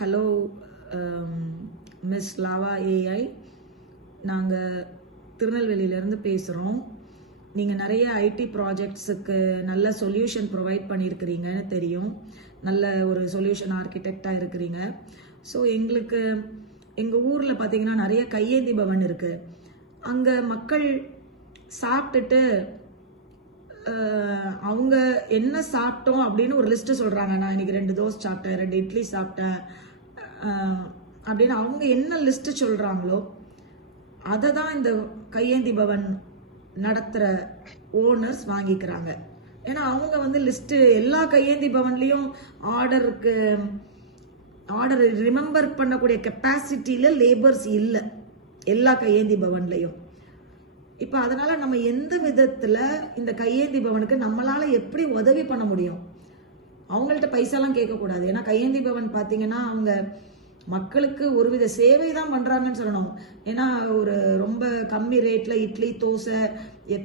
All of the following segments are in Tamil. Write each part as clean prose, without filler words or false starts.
ஹலோ மிஸ் லாவா ஏஐ, நாங்கள் திருநெல்வேலியிலேருந்து பேசுகிறோம். நீங்கள் நிறைய ஐடி ப்ராஜெக்ட்ஸுக்கு நல்ல சொல்யூஷன் ப்ரொவைட் பண்ணியிருக்கிறீங்கன்னு தெரியும். நல்ல ஒரு சொல்யூஷன் ஆர்கிடெக்டாக இருக்கிறீங்க. ஸோ எங்களுக்கு எங்கள் ஊரில் பார்த்தீங்கன்னா நிறைய கையேந்தி பவன் இருக்குது. அங்கே மக்கள் சாப்பிட்டுட்டு அவங்க என்ன சாப்பிட்டோம் அப்படின்னு ஒரு லிஸ்ட்டு சொல்கிறாங்க. நான் இன்னைக்கு 2 தோசை சாப்பிட்டேன், 2 இட்லி சாப்பிட்டேன் அப்படின்னு அவங்க என்ன லிஸ்ட்டு சொல்கிறாங்களோ அதை தான் இந்த கையேந்தி பவன் நடத்துகிற ஓனர்ஸ் வாங்கிக்கிறாங்க. ஏன்னா அவங்க வந்து லிஸ்ட்டு எல்லா கையேந்தி பவன்லேயும் ஆர்டர் ரிமெம்பர் பண்ணக்கூடிய கெப்பாசிட்டியில் லேபர்ஸ் இல்லை எல்லா கையேந்தி பவன்லையும். இப்போ அதனால நம்ம எந்த விதத்தில் இந்த கையேந்தி பவனுக்கு நம்மளால எப்படி உதவி பண்ண முடியும்? அவங்கள்ட்ட பைசாலாம் கேட்கக்கூடாது. ஏன்னா கையேந்தி பவன் பார்த்தீங்கன்னா அவங்க மக்களுக்கு ஒருவித சேவை தான் பண்ணுறாங்கன்னு சொல்லணும். ஏன்னா ஒரு ரொம்ப கம்மி ரேட்டில் இட்லி தோசை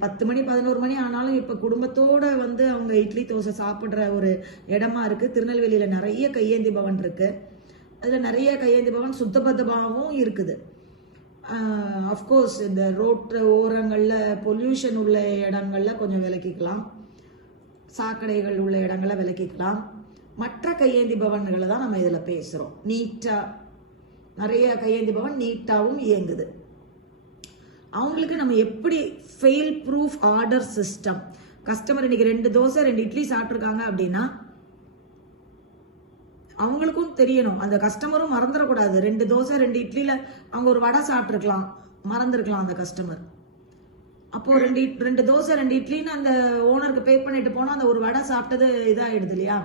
10 மணி 11 மணி ஆனாலும் இப்போ குடும்பத்தோடு வந்து அவங்க இட்லி தோசை சாப்பிட்ற ஒரு இடமா இருக்குது. திருநெல்வேலியில் நிறைய கையேந்தி பவன் இருக்குது. அதில் நிறைய கையேந்தி பவன் சுத்தபத்தமாகவும் இருக்குது. அஃப்கோர்ஸ் இந்த ரோட்டு ஓரங்களில் பொல்யூஷன் உள்ள இடங்களில் கொஞ்சம் விலக்கிக்கலாம், சாக்கடைகள் உள்ள இடங்களை விலக்கிக்கலாம். மற்ற கையேந்தி பவன்களை தான் நம்ம இதில் பேசுகிறோம். நீட்டாக நிறைய கையேந்தி பவன் நீட்டாகவும் இயங்குது. அவங்களுக்கு நம்ம எப்படி fail proof order system, customer இன்னைக்கு 2 தோசை 2 இட்லி சாப்பிட்ருக்காங்க அப்படின்னா அவங்களுக்கும் தெரியணும். அந்த கஸ்டமரும் மறந்துடக்கூடாது. 2 தோசை 2 இட்லியில் அவங்க ஒரு வடை சாப்பிட்ருக்கலாம், மறந்துருக்கலாம் அந்த கஸ்டமர். அப்போ 2 தோசை 2 இட்லின்னு அந்த ஓனருக்கு பே பண்ணிட்டு போனால் அந்த ஒரு வடை சாப்பிட்டது இதாகிடுது இல்லையா?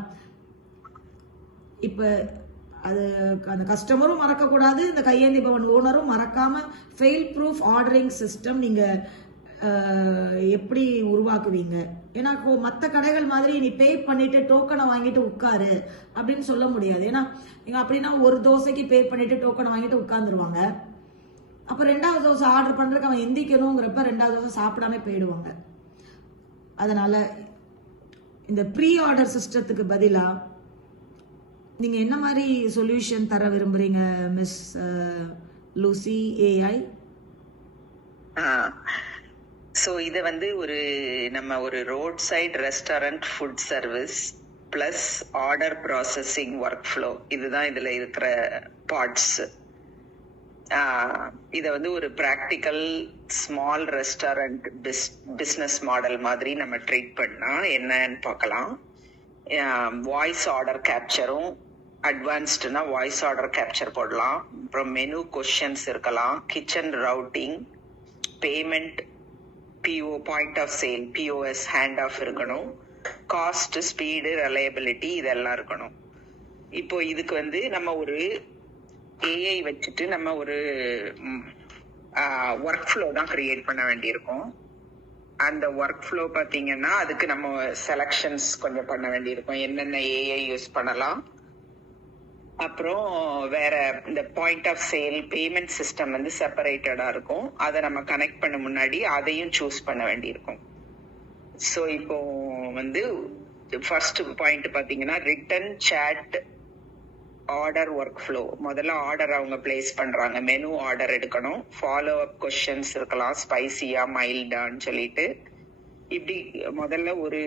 இப்போ அது அந்த கஸ்டமரும் மறக்கக்கூடாது, இந்த கையேந்தி பவன் ஓனரும் மறக்காம ஃபெயில் ப்ரூஃப் ஆர்டரிங் சிஸ்டம் நீங்கள் எப்படி உருவாக்குவீங்க? ஏன்னா மற்ற கடைகள் மாதிரி நீ பே பண்ணிட்டு டோக்கனை வாங்கிட்டு உட்காரு அப்படின்னு சொல்ல முடியாது. ஏன்னா நீங்க அப்படின்னா ஒரு தோசைக்கு பே பண்ணிட்டு டோக்கனை வாங்கிட்டு உட்காந்துருவாங்க. அப்ப 2வது தோசை ஆர்டர் பண்றதுக்கு அவன் எந்திக்கணுங்கிறப்ப 2வது தோசை சாப்பிடாம போயிடுவாங்க. அதனால இந்த ப்ரீ ஆர்டர் சிஸ்டத்துக்கு பதிலா நீங்க என்ன மாதிரி சொல்யூஷன் தர விரும்புறீங்க மிஸ் லூசி ஏஐ? ஸோ இதை வந்து நம்ம ஒரு road side restaurant food service plus order processing workflow, இதுதான் இதில் இருக்கிற பார்ட்ஸ். இதை வந்து ஒரு practical small restaurant business model மாதிரி நம்ம ட்ரீட் பண்ணால் என்னன்னு பார்க்கலாம். வாய்ஸ் ஆர்டர் கேப்சரும், அட்வான்ஸ்டுனா வாய்ஸ் ஆர்டர் கேப்சர் போடலாம். அப்புறம் மெனு கொஸ்டின்ஸ் இருக்கலாம், kitchen routing, payment, P O point of sale POS hand off இருக்கணும், காஸ்ட், ஸ்பீடு, ரிலையபிலிட்டி இதெல்லாம் இருக்கணும். இப்போ இதுக்கு வந்து நம்ம ஒரு ஏஐ வச்சுட்டு நம்ம ஒரு ஒர்க் ஃப்ளோ தான் கிரியேட் பண்ண வேண்டியிருக்கும். அந்த ஒர்க் ஃப்ளோ பார்த்தீங்கன்னா அதுக்கு நம்ம செலக்ஷன்ஸ் கொஞ்சம் பண்ண வேண்டியிருக்கும், என்னென்ன ஏஐ யூஸ் பண்ணலாம். அப்புறம் வேற இந்த point of sale payment system வந்து செப்பரேட்டடா இருக்கும். அதை நம்ம கனெக்ட் பண்ண முன்னாடி அதையும் சூஸ் பண்ண வேண்டியிருக்கும். ஸோ இப்போ வந்து ஃபர்ஸ்ட் பாயிண்ட் பார்த்தீங்கன்னா written chat order work flow. முதல்ல ஆர்டர் அவங்க பிளேஸ் பண்றாங்க, மெனு ஆர்டர் எடுக்கணும், ஃபாலோ அப் கொஸ்டின்ஸ் இருக்கலாம், ஸ்பைசியா மைல்டான்னு சொல்லிட்டு. இப்படி முதல்ல ஒரு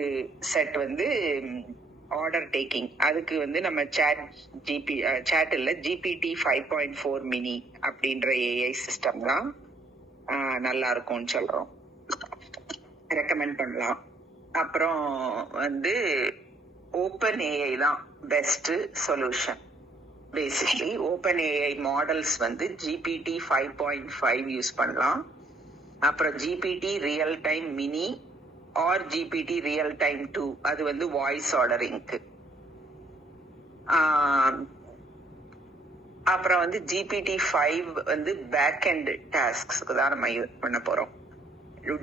செட் வந்து ஆர்டர் டேக்கிங். அதுக்கு வந்து நம்ம சாட் இல்ல GPT 5.4 மினி அப்படின்ற ஏஐ சிஸ்டம் தான் நல்லா இருக்கும்னு சொல்றோம், ரெக்கமெண்ட் பண்ணலாம். அப்புறம் வந்து ஓப்பன் ஏஐ தான் best solution. Basically OpenAI models வந்து GPT 5.5 யூஸ் பண்ணலாம். அப்புறம் GPT real time mini or GPT real time 2, அது வந்து வாய்ஸ் ஆர்டரிங்க்கு. அப்புறம் வந்து GPT 5 வந்து பேக் அண்ட் டாஸ்க்ஸ்க்கு தான் நம்ம யூஸ் பண்ண போறோம்.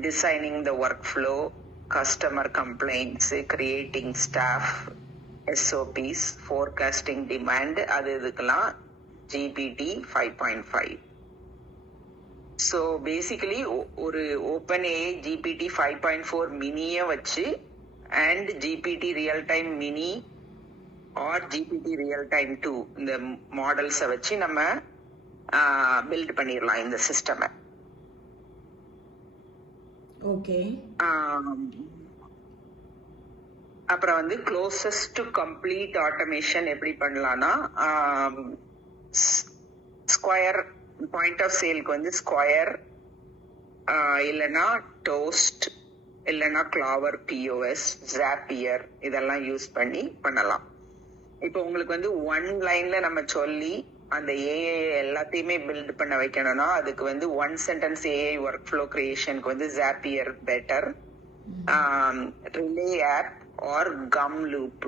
Designing the work flow, customer complaints, creating staff SOPs, forecasting demand, அது இதுக்கெல்லாம் GPT 5.5. ஸோ பேசிக்கலி ஒரு ஓப்பன் ஏஐ GPT 5.4 மினியை வச்சு and GPT real time mini or GPT real time 2 இந்த மாடல்ஸை வச்சு நம்ம பில்ட் பண்ணிடலாம் இந்த சிஸ்டமை. ஓகே. அப்புறம் வந்து க்ளோசஸ்ட் டு கம்ப்ளீட் ஆட்டோமேஷன் எப்படி பண்ணலாம்னா, ஸ்கொயர் பாயிண்ட் ஆஃப் சேலுக்கு வந்து ஸ்கொயர், இல்லைன்னா டோஸ்ட், இல்லைன்னா கிளாவர் பிஓஎஸ், ஜாப்பியர் இதெல்லாம் யூஸ் பண்ணி பண்ணலாம். இப்போ உங்களுக்கு வந்து ஒன் லைன்ல நம்ம சொல்லி அந்த ஏஐ எல்லாத்தையுமே பில்ட் பண்ண வைக்கணும்னா அதுக்கு வந்து one sentence AI workflow கிரியேஷனுக்கு வந்து Zapier better, relay app or Gumloop.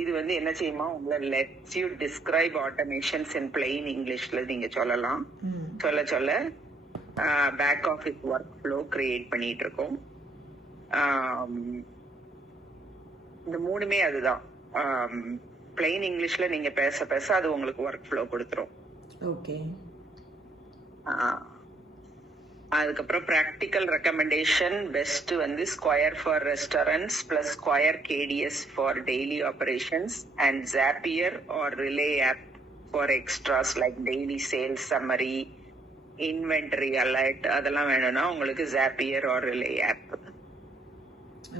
இது வந்து என்ன செய்யுமா, உங்களை let's you describe automations in plain இங்கிலீஷ்ல நீங்க சொல்லலாம். சொல்ல சொல்ல back office workflow create பண்ணிட்டு இருக்கோம். இந்த மூணுமே அதுதான். பிளெயின் இங்கிலீஷ்ல நீங்க பேச பேச அது உங்களுக்கு ஒர்க் ஃப்ளோ கொடுத்துரும். ஓகே. அதுக்கப்புறம் ப்ராக்டிக்கல் ரெக்கமெண்டேஷன் பெஸ்ட் வந்து Square for restaurants plus Square KDS for daily operations and Zapier or Relay app for extras like daily sales summary, inventory alert அதெல்லாம் வேணும்னா உங்களுக்கு Zapier or Relay app.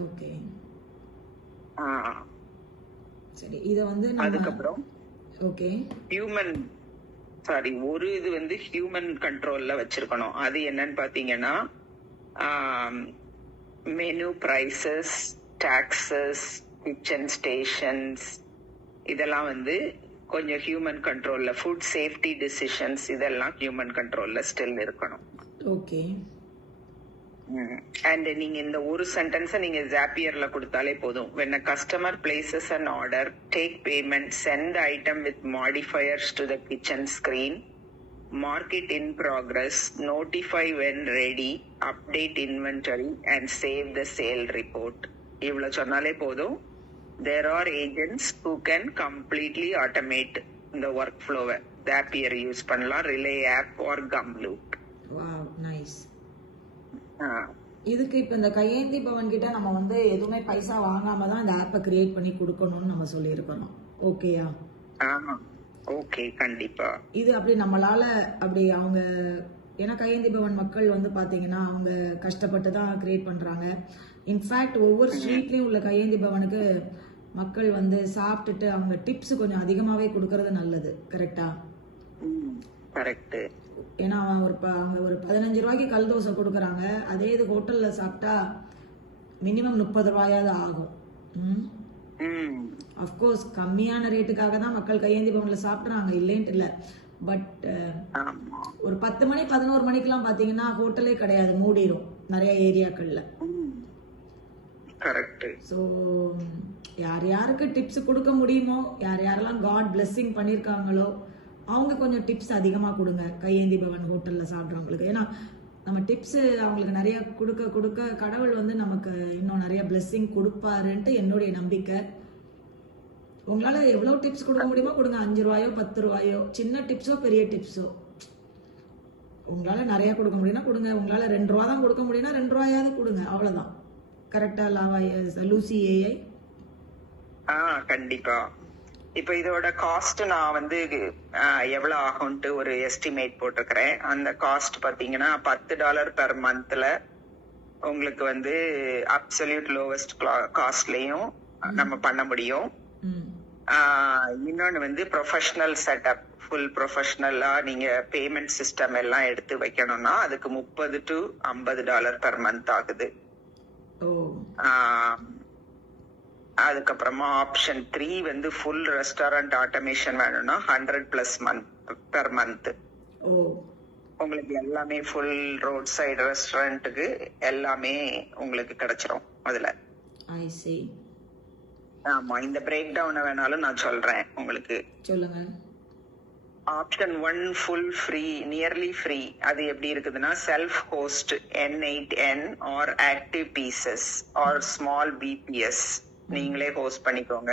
Okay. சரி, இத வந்து அதுக்கப்புறம் ஓகே ஒரு இது வந்து ஹியூமன் கண்ட்ரோல்ல வச்சிருக்கணும். அது என்னன்னு பாத்தீங்கன்னா menu prices, taxes, kitchen stations இதெல்லாம் வந்து கொஞ்சம் ஹியூமன் கண்ட்ரோல்ல, ஃபுட் சேஃப்டி டிசிஷன்ஸ் இதெல்லாம் ஹியூமன் கண்ட்ரோல்ல ஸ்டில் இருக்கணும். ஓகே. அண்ட் நீங்க இந்த ஒரு சென்டென்ஸை நீங்க ஜாப்பியர்ல கொடுத்தாலே போதும். when a customer places an order, take payment, send the item with modifiers to the kitchen screen, mark it in progress, notify when ready, update inventory and save the sale report. இவ்வளவு சொன்னாலே போதும். there are agents who can completely automate the workflow. Zapier use பண்ணலாம், relay app or Gumloop. Wow, nice. இதுக்கு இப்ப இந்த கையேந்தி பவன் கிட்ட நம்ம வந்து எதுவுமே பைசா வாங்காம தான் இந்த ஆப்பை கிரியேட் பண்ணி கொடுக்கணும்னு நம்ம சொல்லி இருக்கோம். ஓகேயா? ஓகே, கண்டிப்பா. இது அப்படி நம்மளால அப்படி அவங்க, ஏன்னா கையேந்தி பவன் மக்கள் வந்து பாத்தீங்கன்னா அவங்க கஷ்டப்பட்டு தான் கிரியேட் பண்றாங்க. இன்ஃபேக்ட் ஒவ்வொரு ஸ்ட்ரீட்லயும் உள்ள கையேந்தி பவனுக்கு மக்கள் வந்து சாப்பிட்டுட்டு அவங்க டிப்ஸ் கொஞ்சம் அதிகமாவே கொடுக்கறது நல்லது. கரெக்டா? கரெக்ட். ஏன்னா அவங்க ஒரு 15 ரூபாய்க்கு கல் தோசை கொடுக்குறாங்க. அதே இது ஹோட்டல்ல சாப்பிட்டா மினிமம் 30 ரூபாயாவது ஆகும். அப்கோர்ஸ் கம்மியான ரேட்டுக்காக தான் மக்கள் கையேந்தி பவன்ல சாப்பிட்றாங்க, இல்லைன்ட்டு இல்லை. பட் ஒரு 10 மணி 11 மணிக்கெல்லாம் பாத்தீங்கன்னா ஹோட்டலே கிடையாது, மூடிடும் நிறைய ஏரியாக்கள்ல. ஸோ யார் யாருக்கு டிப்ஸ் கொடுக்க முடியுமோ, யார் யாரெல்லாம் காட் பிளெஸ்ஸிங் பண்ணியிருக்காங்களோ அவங்க கொஞ்சம் டிப்ஸ் அதிகமாக கொடுங்க கையேந்தி பவன் ஹோட்டலில் சாப்பிட்றவங்களுக்கு. ஏன்னா நம்ம டிப்ஸ் அவங்களுக்கு நிறைய கொடுக்க கொடுக்க கடவுள் வந்து நமக்கு இன்னும் நிறைய பிளெஸ்ஸிங் கொடுப்பாருன்ட்டு என்னுடைய நம்பிக்கை. உங்களால் எவ்வளோ டிப்ஸ் கொடுக்க முடியுமோ கொடுங்க. 5 ரூபாயோ 10 ரூபாயோ, சின்ன டிப்ஸோ பெரிய டிப்ஸோ. உங்களால் நிறைய கொடுக்க முடியும்னா கொடுங்க. உங்களால் 2 ரூபா தான் கொடுக்க முடியும்னா 2 ரூபாயாவது கொடுங்க. அவ்வளோதான். கரெக்டா லூசி ஏஐ? கண்டிப்பா. இப்ப இதோட காஸ்ட் நான் வந்து எவ்வளவு ஆகும்ட்டு ஒரு எஸ்டிமேட் போட்டிருக்கிறேன். அந்த காஸ்ட் பாத்தீங்கன்னா $10 பெர் மந்த்ல உங்களுக்கு வந்து அப்சல்யூட் லோவஸ்ட் காஸ்ட்லயும் நம்ம பண்ண முடியும். இன்னொன்னு வந்து ப்ரொஃபஷனல் செட்டப், ஃபுல் ப்ரொஃபஷனலா நீங்க பேமெண்ட் சிஸ்டம் எல்லாம் எடுத்து வைக்கணும்னா அதுக்கு $30 to $50 பெர் மந்த் ஆகுது. அதுக்கப்புறமா ஆப்ஷன் 3 வந்து ஃபுல் ரெஸ்டாரண்ட் ஆட்டோமேஷன் வேணும்னா $100+ பெர் மந்த். உங்களுக்கு எல்லாமே ஃபுல் ரோட் சைடு ரெஸ்டாரண்ட்டுக்கு எல்லாமே உங்களுக்கு கிடைச்சிரும் அதுல. ஆமா, இந்த பிரேக் டவுன் வேணாலும் நான் சொல்றேன் உங்களுக்கு. சொல்லுங்க. Option 1 full free, nearly free. அது எப்படி இருக்குதுன்னா self host N8N or active pieces or small VPS நீங்களே ஹோஸ்ட் பண்ணிக்கோங்க.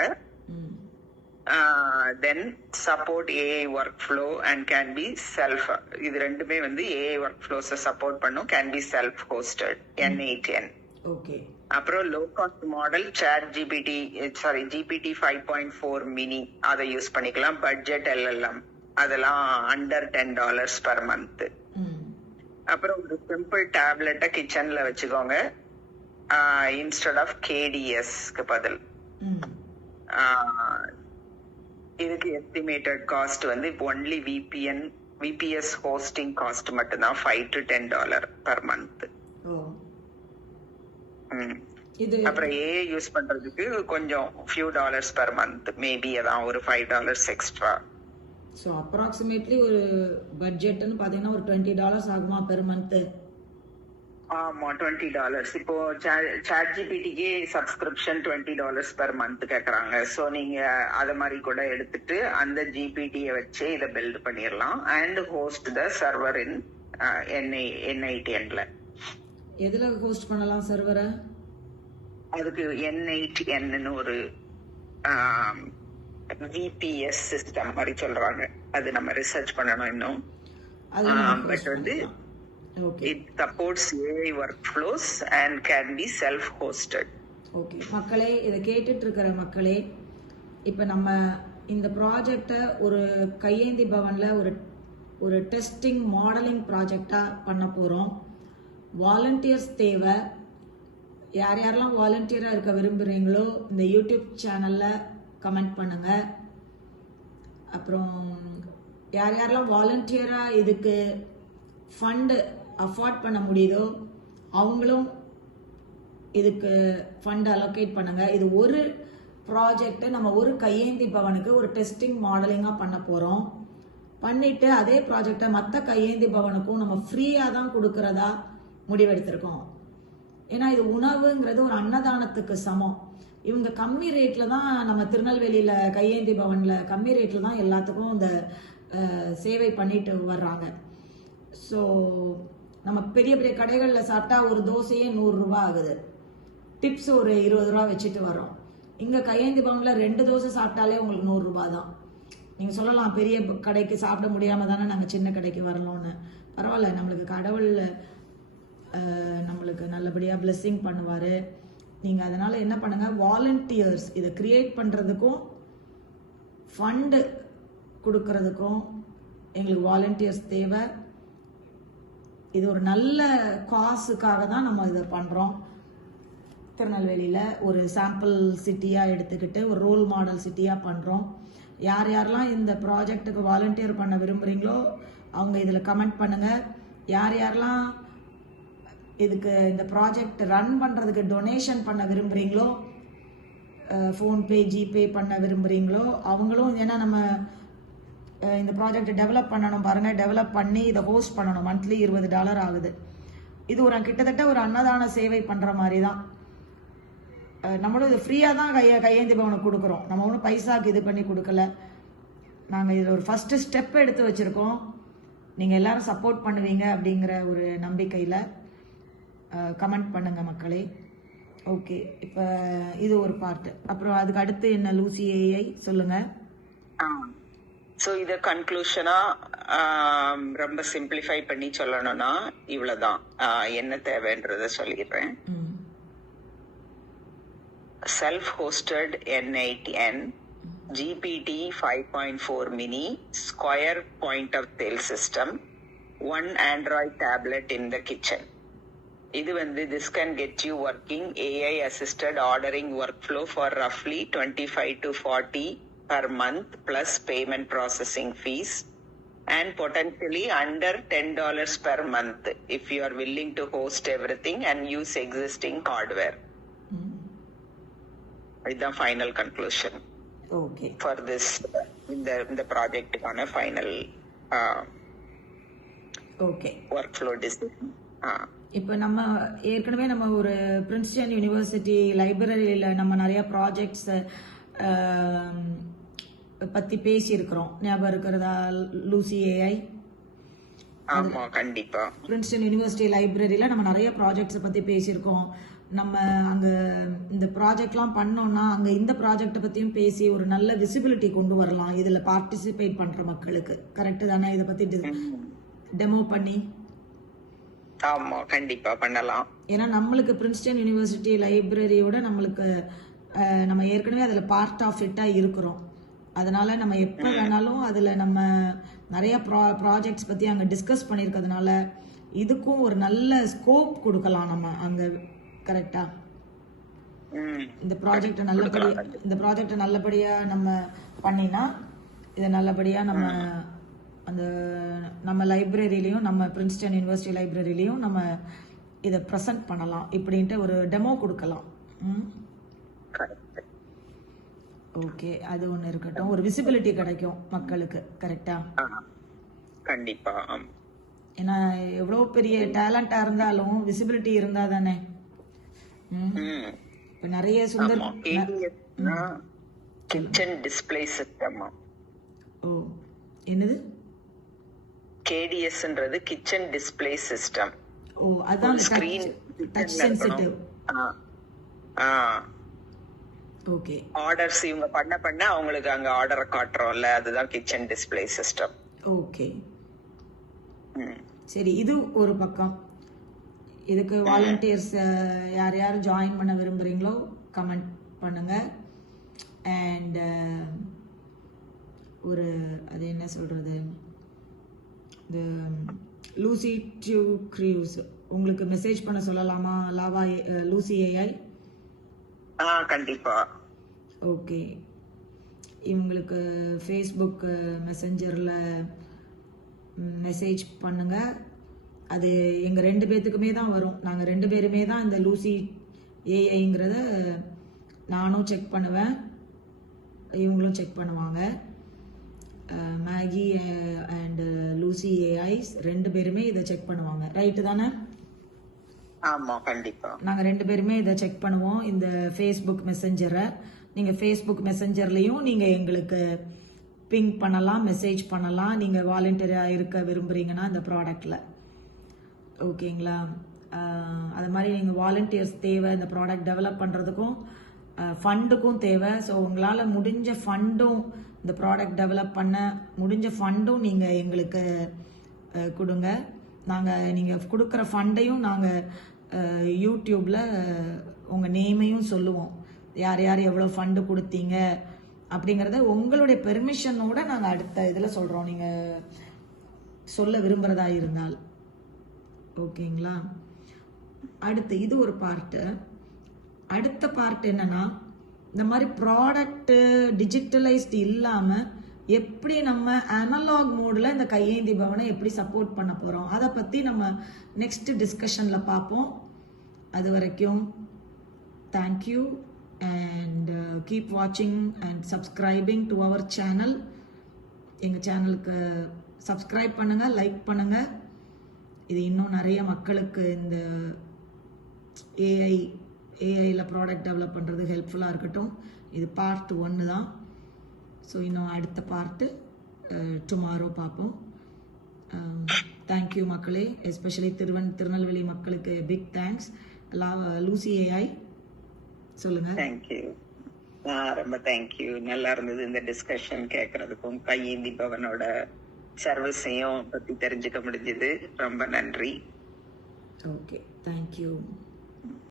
Then support AI workflow and can be self. இது ரெண்டுமே வந்து ஏஐ ஒர்க் ஃப்ளோஸை சப்போர்ட் பண்ணும். Can be self hosted N8N. Okay. அப்புறம் low cost model GPT 5.4 mini அதை யூஸ் பண்ணிக்கலாம். பட்ஜெட் LLM அதெல்லாம் அண்டர் $10 per month. அப்புறம் ஒரு சிம்பிள் டேப்லெட்டை கிச்சன்ல வச்சுக்கோங்க இன்ஸ்டெட் ஆஃப் KDSக்கு பதில். இதுக்கு எஸ்டிமேட்டட் காஸ்ட் வந்து இப்போ ஒன்லி VPS ஹோஸ்டிங் காஸ்ட் மட்டும்தான் $5 to $10 per month. அப்புறம் ஏஐ யூஸ் பண்றதுக்கு கொஞ்சம் few dollars per month, maybe அதான் ஒரு $5 எக்ஸ்ட்ரா. ஸோ அப்ராக்சிமேட்லி ஒரு பட்ஜெட்னு பார்த்தீங்கன்னா ஒரு $20 ஆகுமா பெர் மந்த்? ஆமா, $20. இப்போ ChatGPTக்கு சப்ஸ்கிரிப்ஷன் $20 per month கேக்குறாங்க. ஸோ நீங்க அத மாதிரி கூட எடுத்துட்டு அந்த ஜிபிடியை வச்சு இதை பில்ட் பண்ணிடலாம் அண்ட் ஹோஸ்ட் த சர்வர் இன் N8Nல. எதுல ஹோஸ்ட் பண்ணலாம் சர்வரை? அதுக்கு N8N ஒரு VPS சிஸ்டம் மாதிரி சொல்றாங்க. அது நம்ம ரிசர்ச் பண்ணணும் இன்னும். பட் வந்து it supports AI workflows and can be self-hosted. Okay மக்களே, இதை கேட்டுட்டு இருக்கிற மக்களே, இப்போ நம்ம இந்த ப்ராஜெக்டை ஒரு கையேந்தி பவன்ல ஒரு டெஸ்டிங் மாடலிங் ப்ராஜெக்டா பண்ண போறோம். வாலண்டியர்ஸ் தேவை. யார் யாரெல்லாம் வாலண்டியரா இருக்க விரும்புறீங்களோ இந்த யூடியூப் சேனல்ல கமெண்ட் பண்ணுங்க. அப்புறம் யார் யாரெல்லாம் வாலண்டியரா இதுக்கு ஃபண்டு அஃபோர்ட் பண்ண முடியுதோ அவங்களும் இதுக்கு ஃபண்ட் அலோகேட் பண்ணுங்க. இது ஒரு ப்ராஜெக்டை நம்ம ஒரு கையேந்தி பவனுக்கு ஒரு டெஸ்டிங் மாடலிங்காக பண்ண போகிறோம். பண்ணிட்டு அதே ப்ராஜெக்டை மற்ற கையேந்தி பவனுக்கும் நம்ம ஃப்ரீயாக தான் கொடுக்கறதா முடிவெடுத்திருக்கோம். ஏன்னா இது உணவுங்கிறது ஒரு அன்னதானத்துக்கு சமம். இவங்க கம்மி ரேட்டில் தான் நம்ம திருநெல்வேலியில் கையேந்தி பவனில் கம்மி ரேட்டில் தான் எல்லாத்துக்கும் இந்த சேவை பண்ணிட்டு வர்றாங்க. ஸோ நம்ம பெரிய பெரிய கடைகளில் சாப்பிட்டா ஒரு தோசையே $100 ஆகுது. டிப்ஸ் ஒரு $20 வச்சுட்டு வரோம். இங்கே கையேந்தி பவனில் 2 தோசை சாப்பிட்டாலே உங்களுக்கு $100 தான். நீங்கள் சொல்லலாம் பெரிய கடைக்கு சாப்பிட முடியாமல் தானே நாங்கள் சின்ன கடைக்கு வரணும்னு. பரவாயில்ல, நம்மளுக்கு கடவுள் நம்மளுக்கு நல்லபடியாக பிளெஸ்ஸிங் பண்ணுவார். நீங்கள் அதனால் என்ன பண்ணுங்கள், வாலண்டியர்ஸ் இதை கிரியேட் பண்ணுறதுக்கும் ஃபண்டு கொடுக்கறதுக்கும் எங்களுக்கு வாலண்டியர்ஸ் தேவை. இது ஒரு நல்ல காசுக்காக தான் நம்ம இதை பண்ணுறோம். திருநெல்வேலியில் ஒரு சாம்பிள் சிட்டியாக எடுத்துக்கிட்டு ஒரு ரோல் மாடல் சிட்டியாக பண்ணுறோம். யார் யாரெல்லாம் இந்த ப்ராஜெக்டுக்கு வாலண்டியர் பண்ண விரும்புகிறீங்களோ அவங்க இதில் கமெண்ட் பண்ணுங்கள். யார் யாரெல்லாம் இதுக்கு இந்த ப்ராஜெக்ட் ரன் பண்ணுறதுக்கு டொனேஷன் பண்ண விரும்புகிறீங்களோ, ஃபோன்பே ஜிபே பண்ண விரும்புகிறீங்களோ அவங்களும், ஏன்னா நம்ம இந்த ப்ராஜெக்ட் டெவலப் பண்ணணும் பாருங்கள், டெவலப் பண்ணி இதை ஹோஸ்ட் பண்ணணும். மந்த்லி $20 ஆகுது. இது ஒரு கிட்டத்தட்ட ஒரு அன்னதான சேவை பண்ணுற மாதிரி தான். நம்மளும் இது ஃப்ரீயாக தான் கையேந்தி பவனுக்கு கொடுக்குறோம். நம்ம ஒன்றும் பைசாக்கு இது பண்ணி கொடுக்கல. நாங்கள் இதில் ஒரு ஃபஸ்ட்டு ஸ்டெப் எடுத்து வச்சுருக்கோம். நீங்கள் எல்லாரும் சப்போர்ட் பண்ணுவீங்க அப்படிங்கிற ஒரு நம்பிக்கையில் கமெண்ட் பண்ணுங்க மக்களே. ஓகே, இப்போ இது ஒரு பார்ட்டு. அப்புறம் அதுக்கு அடுத்து என்ன லூசி ஏஐ சொல்லுங்கள். ஸோ இதை கன்க்ளூஷனா ரொம்ப சிம்பிளிஃபை பண்ணி சொல்லணும்னா இவ்வளவுதான். என்ன தேவைன்றத சொல்லிடுறேன். Self hosted N8N GPT 5.4 mini square point of sale system, one Android tablet in the kitchen. இது வந்து this can get you working AI assisted ordering workflow for roughly 25 to 40 per month plus payment processing fees, and potentially under $10 per month if you are willing to host everything and use existing hardware. It's the final conclusion. Okay. For this in the project on a final okay workflow decision. இப்போ நம்ம ஏற்கனவே நம்ம ஒரு பிரின்ஸ்டன் யூனிவர்சிட்டி லைப்ரரியில் நம்ம நிறைய ப்ராஜெக்ட்ஸ் பற்றி பேசியிருக்கிறோம். ஞாபகம் இருக்கிறதா லூசி ஏஐ? ஆமா, கண்டிப்பா. பிரின்ஸ்டன் யூனிவர்சிட்டி லைப்ரரியில் நம்ம நிறைய ப்ராஜெக்ட்ஸை பற்றி பேசியிருக்கோம். நம்ம அங்கே இந்த ப்ராஜெக்ட்லாம் பண்ணோம்னா அங்கே இந்த ப்ராஜெக்டை பற்றியும் பேசி ஒரு நல்ல விசிபிலிட்டி கொண்டு வரலாம் இதில் பார்ட்டிசிபேட் பண்ணுற மக்களுக்கு. கரெக்டு தானே? இதை பற்றி டெமோ பண்ணி ஆமா, கண்டிப்பா பண்ணலாம். ஏன்னா நம்மளுக்கு பிரின்ஸ்டன் யூனிவர்சிட்டி லைப்ரரியோட நம்மளுக்கு நம்ம ஏற்கனவே அதில் பார்ட் ஆஃப் இட்டாக இருக்கிறோம். அதனால நம்ம எப்போ வேணாலும் அதில் நம்ம நிறைய ப்ராஜெக்ட்ஸ் பற்றி அங்கே டிஸ்கஸ் பண்ணியிருக்கிறதுனால இதுக்கும் ஒரு நல்ல ஸ்கோப் கொடுக்கலாம் நம்ம அங்கே. கரெக்டா? இந்த ப்ராஜெக்டை நல்லபடியாக நம்ம பண்ணினா இதை நல்லபடியாக நம்ம அந்த நம்ம லைப்ரரியிலையும் நம்ம பிரின்ஸ்டன் யூனிவர்சிட்டி லைப்ரரியிலையும் நம்ம இதை ப்ரெசென்ட் பண்ணலாம், இப்படின்ட்டு ஒரு டெமோ கொடுக்கலாம். ஓகே, அது ஒன்று இருக்கட்டும். ஒரு விசிபிலிட்டி கிடைக்கும் மக்களுக்கு. கரெக்டா? கண்டிப்பா. ஏன்னா எவ்வளோ பெரிய டேலண்டா இருந்தாலும் விசிபிலிட்டி இருந்தா தானே. இப்போ நிறைய சுந்தர் கிச்சன் டிஸ்ப்ளே சிஸ்டம். ஓ, என்னது? கேடிஎஸ்ன்றது கிச்சன் டிஸ்ப்ளே சிஸ்டம். ஓ, அதான் screen touch sensitive. Okay. Orders இவங்க பண்ண அவங்களுக்கு அங்க ஆர்டரை காட்டுறோம்ல, அதுதான் கிச்சன் டிஸ்ப்ளே சிஸ்டம். ஓகே, சரி. இது ஒரு பக்கம். இதுக்கு வாலண்டியர்ஸ் யார் யார் ஜாயின் பண்ண விரும்புறீங்களோ கமெண்ட் பண்ணுங்க. அண்ட் ஒரு அது என்ன சொல்றது, இந்த லூசி டியூ க்ரூஸ் உங்களுக்கு மெசேஜ் பண்ண சொல்லலாமா? Lava Lucy AI. கண்டிப்பா. ஓகே, இவங்களுக்கு ஃபேஸ்புக் மெசஞ்சரில் மெசேஜ் பண்ணுங்க. அது எங்கள் 2 பேர்த்துக்குமே தான் வரும். நாங்கள் 2 பேருமே தான் இந்த லூசி ஏஐங்கிறத நானும் செக் பண்ணுவேன், இவங்களும் செக் பண்ணுவாங்க. மேகி அண்ட் லூசி ஏஐஸ் 2 பேருமே இதை செக் பண்ணுவாங்க. ரைட்டு தானே? ஆமா, கண்டிப்பா. நாங்கள் 2 பேருமே இதை செக் பண்ணுவோம், இந்த ஃபேஸ்புக் மெசஞ்சரை. நீங்கள் ஃபேஸ்புக் மெசஞ்சர்லேயும் நீங்கள் எங்களுக்கு பிங் பண்ணலாம், மெசேஜ் பண்ணலாம், நீங்கள் வாலண்டியராக இருக்க விரும்புகிறீங்கன்னா இந்த ப்ராடக்டில். ஓகேங்களா? அது மாதிரி நீங்கள் வாலண்டியர்ஸ் தேவை இந்த ப்ராடக்ட் டெவலப் பண்ணுறதுக்கும், ஃபண்டுக்கும் தேவை. ஸோ உங்களால் முடிஞ்ச ஃபண்டும், இந்த ப்ராடக்ட் டெவலப் பண்ண முடிஞ்ச ஃபண்டும் நீங்கள் எங்களுக்கு கொடுங்க. நீங்கள் கொடுக்குற ஃபண்டையும் நாங்கள் யூடியூப்பில் உங்கள் நேமையும் சொல்லுவோம், யார் யார் எவ்வளோ ஃபண்டு கொடுத்தீங்க அப்படிங்கிறத உங்களுடைய பெர்மிஷனோட நாங்கள் அடுத்த இதில் சொல்கிறோம், நீங்கள் சொல்ல விரும்புகிறதா இருந்தால். ஓகேங்களா? அடுத்து இது ஒரு பார்ட்டு. அடுத்த பார்ட் என்னன்னா, இந்த மாதிரி ப்ராடக்ட் டிஜிட்டலைஸ்டு இல்லாமல் எப்படி நம்ம அனலாக் மோடில் இந்த கையேந்தி பவனை எப்படி சப்போர்ட் பண்ண போகிறோம், அதை பற்றி நம்ம நெக்ஸ்ட் டிஸ்கஷனில் பார்ப்போம். அது வரைக்கும் thank you and keep watching and subscribing to our channel. எங்கள் சேனலுக்கு சப்ஸ்கிரைப் பண்ணுங்கள், லைக் பண்ணுங்கள். இது இன்னும் நிறைய மக்களுக்கு இந்த ஏஐயில் ப்ராடக்ட் டெவலப் பண்ணுறது ஹெல்ப்ஃபுல்லாக இருக்கட்டும். இது பார்ட் 1 தான். ஸோ இன்னும் அடுத்த பார்ட்டு டுமாரோ பார்ப்போம். தேங்க்யூ மக்களே, எஸ்பெஷலி திருநெல்வேலி மக்களுக்கு பிக் தேங்க்ஸ். லூசி ஏஐ சொல்லுங்க. தேங்க்யூ, ரொம்ப தேங்க்யூ. நல்லா இருந்தது இந்த டிஸ்கஷன் கேட்கறதுக்கும், கையேந்தி பவனோட சர்வீஸையும் பத்தி தெரிஞ்சுக்க முடிஞ்சது. ரொம்ப நன்றி. Okay, thank you.